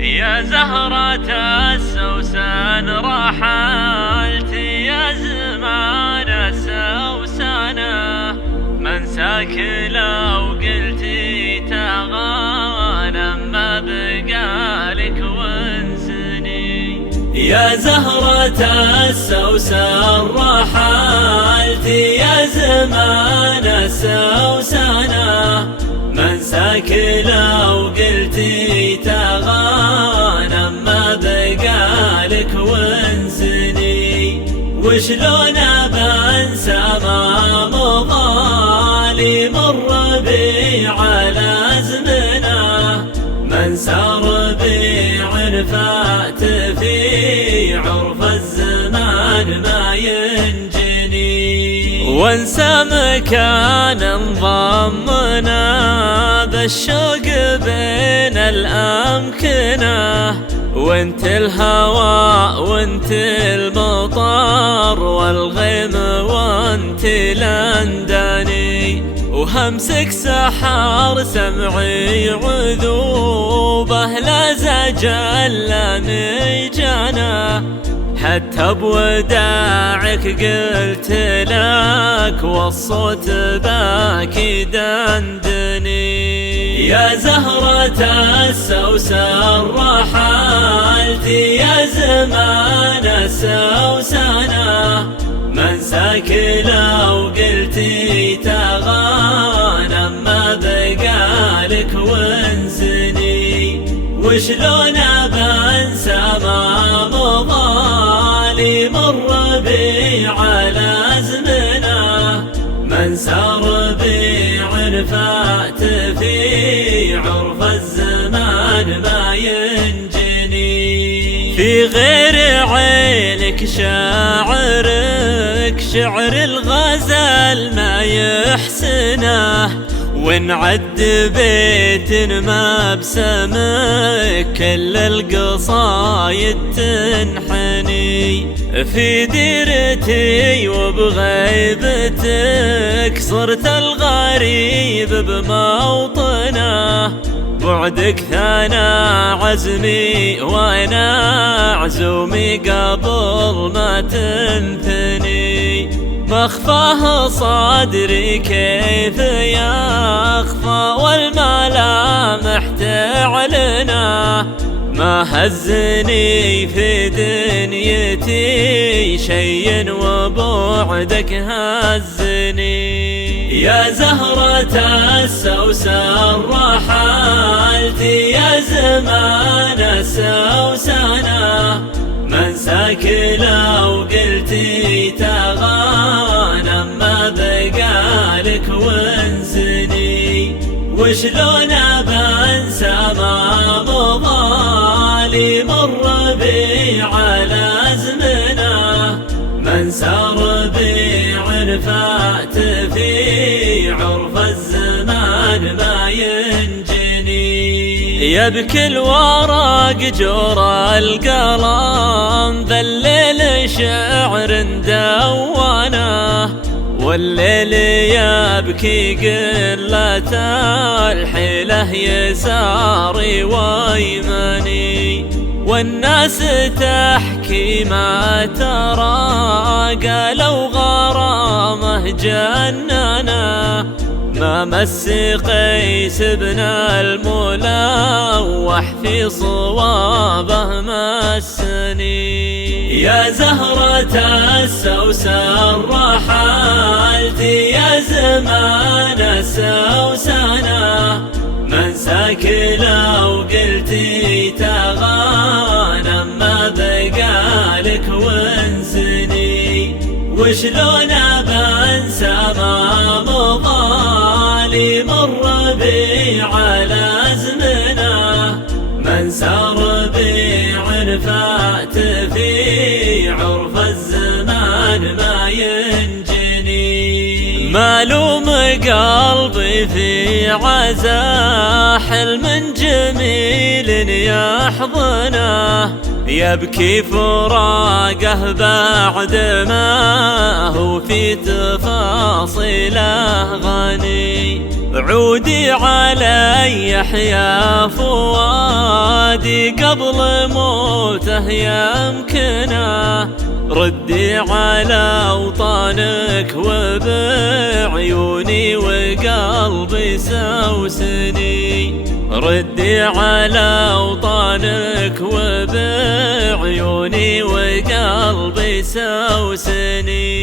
يا زهرة السوسن رحلت يا زمان السوسنة، منساك لو قلتي تغانم ما بقالك وانسني. يا زهرة السوسن رحلت يا زمان السوسنة، منساك لو قلتي تغانم ما بقالك وانسني. وشلون بنسى ما مضالي مر بي على زمنه، من سار بيع فات في عرف الزمان ما ينجني. وانسى مكان انضمنا بالشوق بين الأمكنة، وانت الهواء وانت المطر والغيم وانت لندني. وهمسك سحر سمعي عذوبه لا زجل ميجانا، حتى بوداعك قلت لك والصوت باكي دندني. يا زهرة السوسن رحلت يا زمان السوسنة، منساك لو قلتي تغانم ما بقالك وانسني. وشلون بنسى ما مضالي مر بي على زمنه، من سار بيع فات في عرف الزمان ما ينجني. في غير عينك شاعرك شعر الغزل ما يحسنه، ونعد بيت ما بسمك كل القصايد تنحني. في ديرتي وبغيبتك صرت الغريب بموطنه، بعدك ثانا عزمي وانا عزومي قبل ما تنثني. مخفاه صدري كيف يخفى والملامح تعلنا، ما هزني في دنيتي شي وبعدك هزني. يا زهرة السوسن رحلت يا زمان السوسنة، منساك لو قلتي تغانم ما بقالك وانسني. وشلون بنسى ما مضالي مر بي على زمنه، من سار بيع فات في عرف الزمان ما ينجني. يبكي الورق جرى القلم بالليل شعر دوانا، والليل يبكي قلة الحيلة يساري ويمني. والناس تحكي ما ترى قالوا غرامه جننا، ما مس قيس بن الملوح في صوابه مسني. يا زهرة السوسن رحلت يا زمان السوسنة، منساك لو قلتي تغانم ما بقالك وانسني. وشلون بنسى ما مضالي مر بي على زمنه، من سار بيع فات في عرف الزمان ما ينجني. مالوم قلبي في عزا حلم جميل يحضنه، يبكي فراقه بعد ما هو في تفاصيله غني. عودي علي يحيى فؤادي قبل موته يمكنه، ردي على أوطانك وبعيوني وقلبي سوسني، ردي على أوطانك وبعيوني وقلبي سوسني.